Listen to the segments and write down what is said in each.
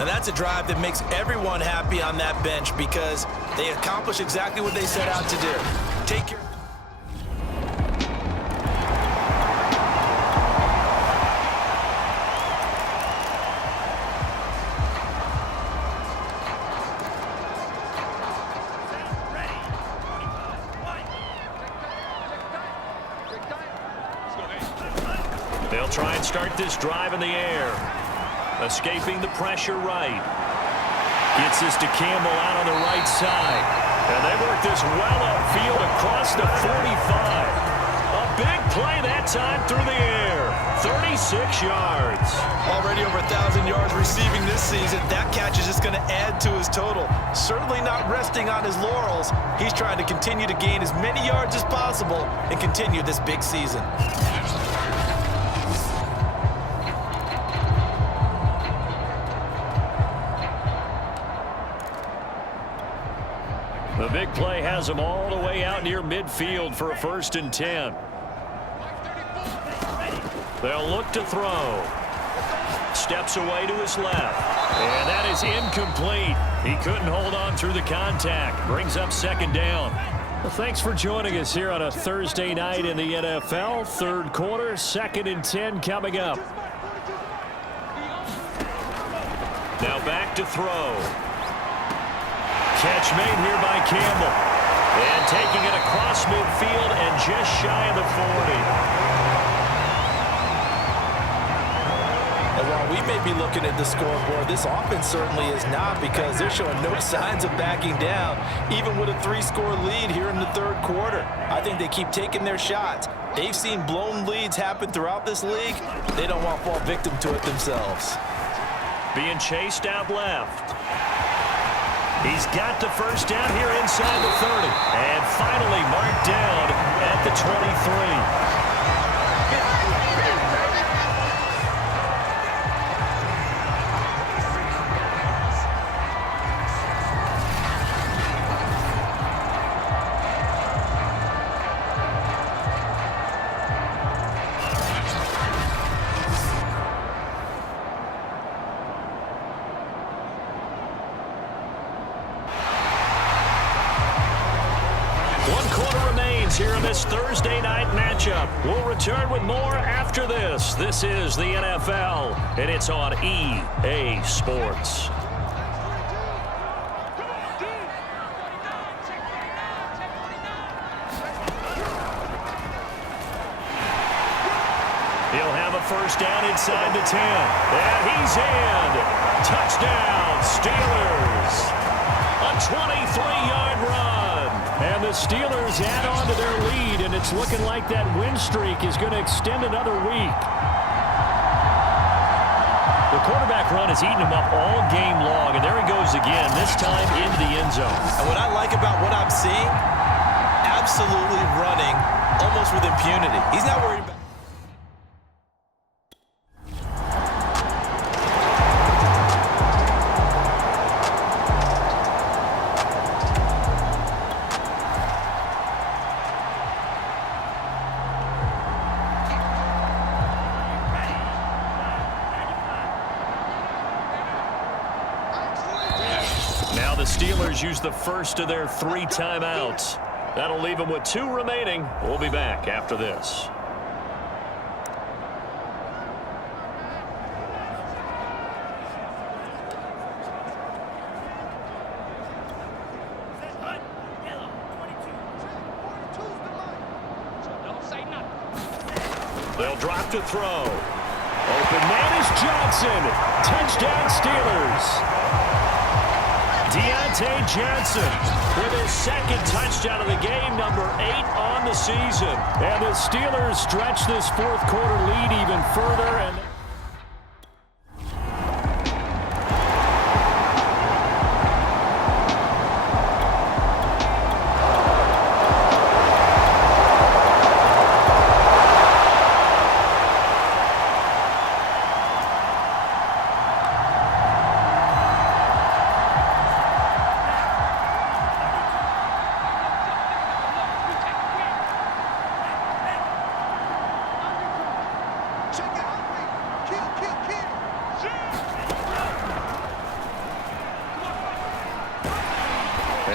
And that's a drive that makes everyone happy on that bench because they accomplish exactly what they set out to do. Take care. They'll try and start this drive in the air. Escaping the pressure right. Gets this to Campbell out on the right side. And they work this well upfield across the 45. A big play that time through the air. 36 yards. Already over 1,000 yards receiving this season. That catch is just going to add to his total. Certainly not resting on his laurels. He's trying to continue to gain as many yards as possible and continue this big season. The big play has him all the way out near midfield for a 1st and 10. They'll look to throw. Steps away to his left. And that is incomplete. He couldn't hold on through the contact. Brings up 2nd down. Well, thanks for joining us here on a Thursday night in the NFL. 3rd quarter, 2nd and 10 coming up. Now back to throw. Catch made here by Campbell. And taking it across midfield and just shy of the 40. And while we may be looking at the scoreboard, this offense certainly is not because they're showing no signs of backing down, even with a 3-score lead here in the 3rd quarter. I think they keep taking their shots. They've seen blown leads happen throughout this league. They don't want to fall victim to it themselves. Being chased out left. He's got the 1st down here inside the 30. And finally marked down at the 23. Here in this Thursday night matchup. We'll return with more after this. This is the NFL, and it's on EA Sports. He'll have a 1st down inside the 10. And he's in. Touchdown, Steelers. A 23-yard run. And the Steelers add on to their lead, and it's looking like that win streak is going to extend another week. The quarterback run has eaten him up all game long, and there he goes again, this time into the end zone. And what I like about what I'm seeing, absolutely running almost with impunity. He's not worried about... Now the Steelers use the 1st of their 3 timeouts. That'll leave them with 2 remaining. We'll be back after this. They'll drop to throw. Open man is Johnson. Touchdown Steelers. Deontay Johnson with his 2nd touchdown of the game, number 8 on the season. And the Steelers stretch this 4th quarter lead even further. And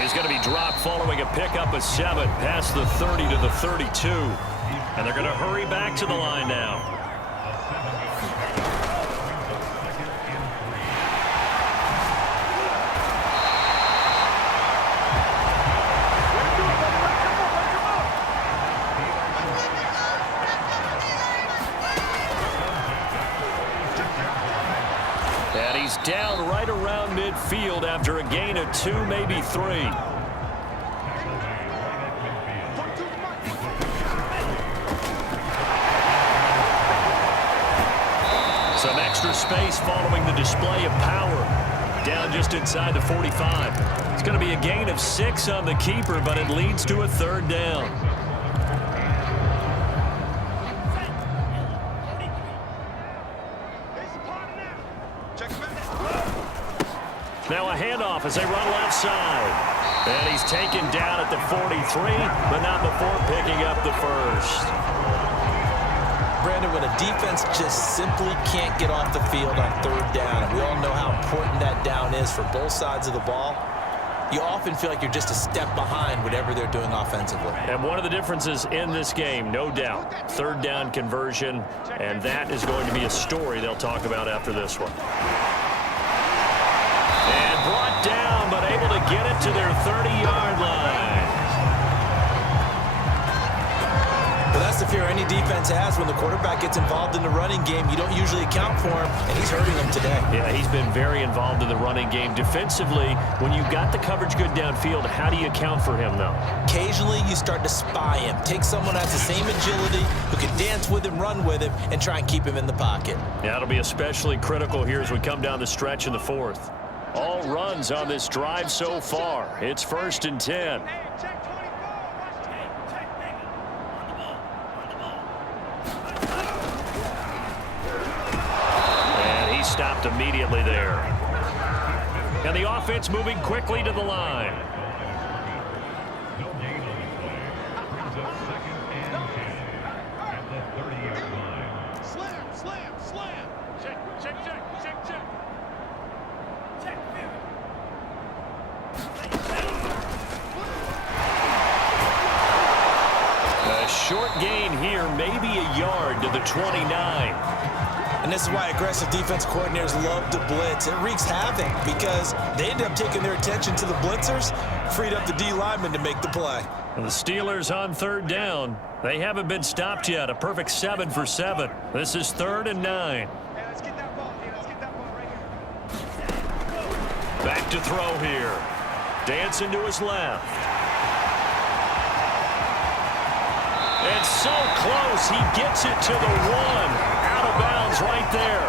He's going to be dropped following a pickup of 7 past the 30 to the 32. And they're going to hurry back to the line now. And he's down right around midfield after a gain of 2, maybe 3. Some extra space following the display of power. Down just inside the 45. It's going to be a gain of 6 on the keeper, but it leads to a 3rd down. Now a handoff as they run left side. And he's taken down at the 43, but not before picking up the first. Brandon, when a defense just simply can't get off the field on 3rd down, and we all know how important that down is for both sides of the ball, you often feel like you're just a step behind whatever they're doing offensively. And one of the differences in this game, no doubt, 3rd down conversion, and that is going to be a story they'll talk about after this one. And brought down, but able to get it to their 30-yard line. But that's the fear any defense has when the quarterback gets involved in the running game. You don't usually account for him, and he's hurting them today. Yeah, he's been very involved in the running game. Defensively, when you've got the coverage good downfield, how do you account for him, though? Occasionally, you start to spy him. Take someone who has the same agility, who can dance with him, run with him, and try and keep him in the pocket. Yeah, it'll be especially critical here as we come down the stretch in the 4th. All runs on this drive so far. It's 1st and 10. And he stopped immediately there. And the offense moving quickly to the line. Short gain here, maybe a yard to the 29. And this is why aggressive defense coordinators love to blitz. It wreaks havoc because they end up taking their attention to the blitzers, freed up the D lineman to make the play. And the Steelers on 3rd down. They haven't been stopped yet. A perfect 7 for 7. This is 3rd and 9. Let's get that ball. Let's get that ball right here. Back to throw here. Dancing to his left. And so close, he gets it to the 1. Out of bounds right there.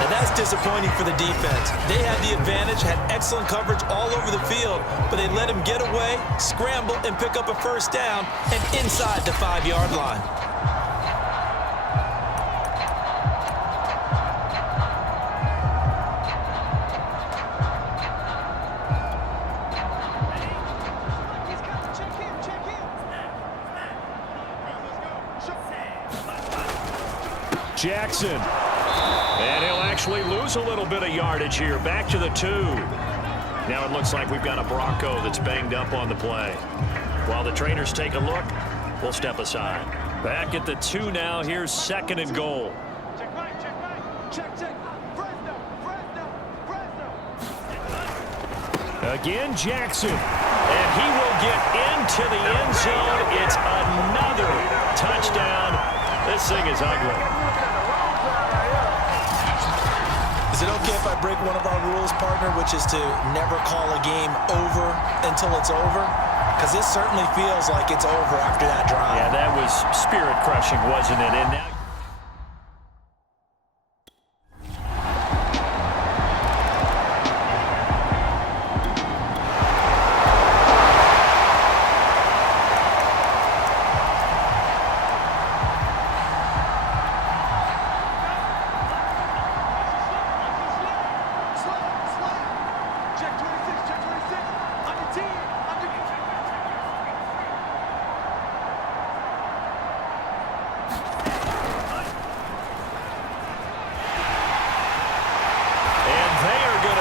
And that's disappointing for the defense. They had the advantage, had excellent coverage all over the field, but they let him get away, scramble, and pick up a 1st down, and inside the 5-yard line. Jackson. And he'll actually lose a little bit of yardage here. Back to the 2. Now it looks like we've got a Bronco that's banged up on the play. While the trainers take a look, we'll step aside. Back at the 2 now. Here's 2nd and goal. Check right, check right. Check. Fresno. Again, Jackson. And he will get into the end zone. It's another touchdown. This thing is ugly. Is it okay if I break one of our rules, partner, which is to never call a game over until it's over? Because this certainly feels like it's over after that drive. Yeah, that was spirit-crushing, wasn't it? And now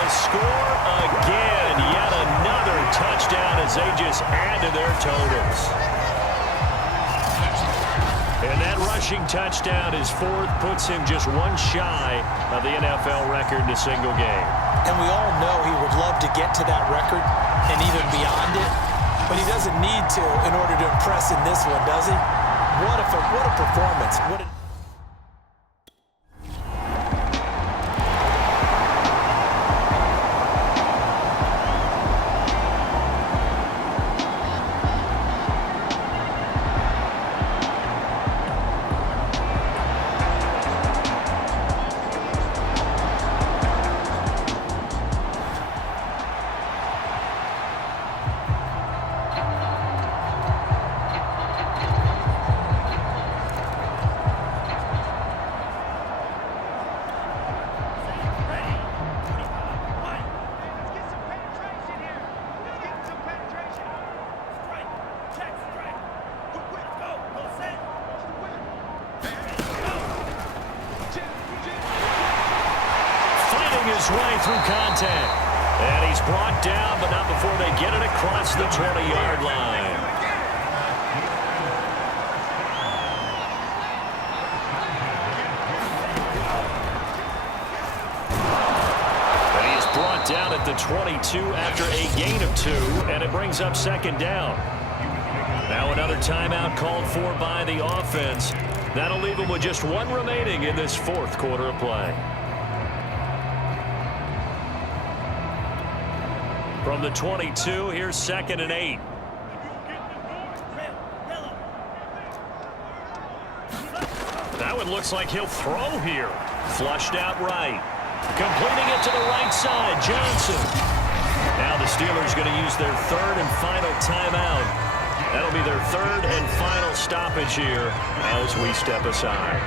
score again. Yet another touchdown as they just add to their totals. And that rushing touchdown, his fourth, puts him just one shy of the NFL record in a single game. And we all know he would love to get to that record and even beyond it, but he doesn't need to in order to impress in this one, does he? What a performance. His way through contact. And he's brought down, but not before they get it across the 20-yard line. And he is brought down at the 22 after a gain of 2, and it brings up second down. Now another timeout called for by the offense. That'll leave them with just one remaining in this fourth quarter of play. From the 22, here's 2nd and 8. That one looks like he'll throw here. Flushed out right. Completing it to the right side, Johnson. Now the Steelers going to use their third and final timeout. That'll be their third and final stoppage here as we step aside.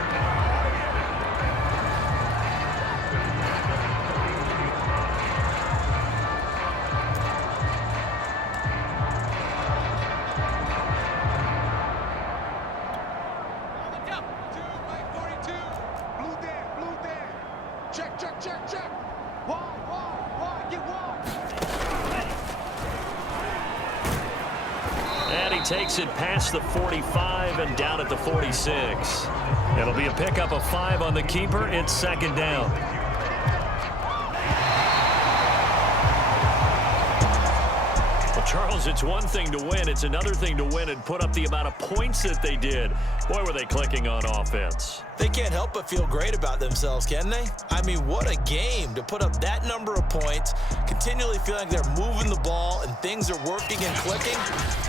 Takes it past the 45 and down at the 46. It'll be a pickup of 5 on the keeper. It's second down. Well, Charles, it's one thing to win. It's another thing to win and put up the amount of points that they did. Boy, were they clicking on offense. They can't help but feel great about themselves, can they? I mean, what a game to put up that number of points, continually feeling like they're moving the ball and things are working and clicking.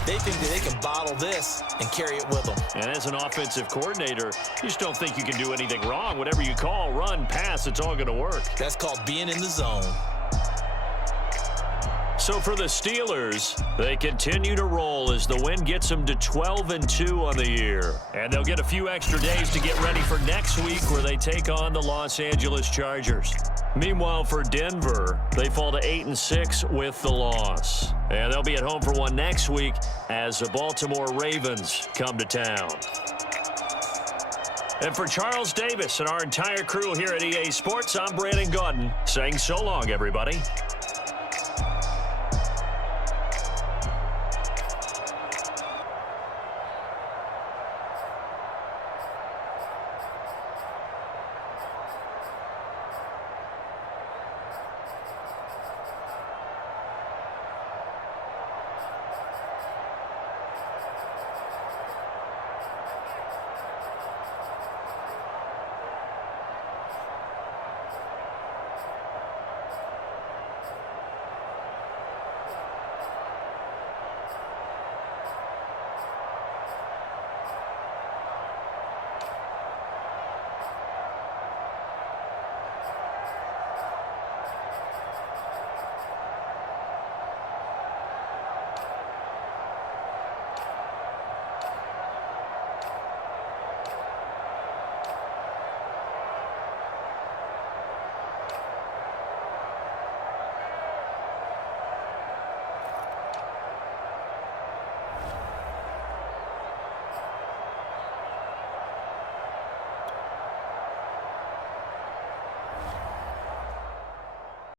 They think that they can bottle this and carry it with them. And as an offensive coordinator, you just don't think you can do anything wrong. Whatever you call, run, pass, it's all going to work. That's called being in the zone. So for the Steelers, they continue to roll as the win gets them to 12-2 on the year. And they'll get a few extra days to get ready for next week where they take on the Los Angeles Chargers. Meanwhile, for Denver, they fall to 8-6 with the loss. And they'll be at home for one next week as the Baltimore Ravens come to town. And for Charles Davis and our entire crew here at EA Sports, I'm Brandon Gaudin saying so long, everybody.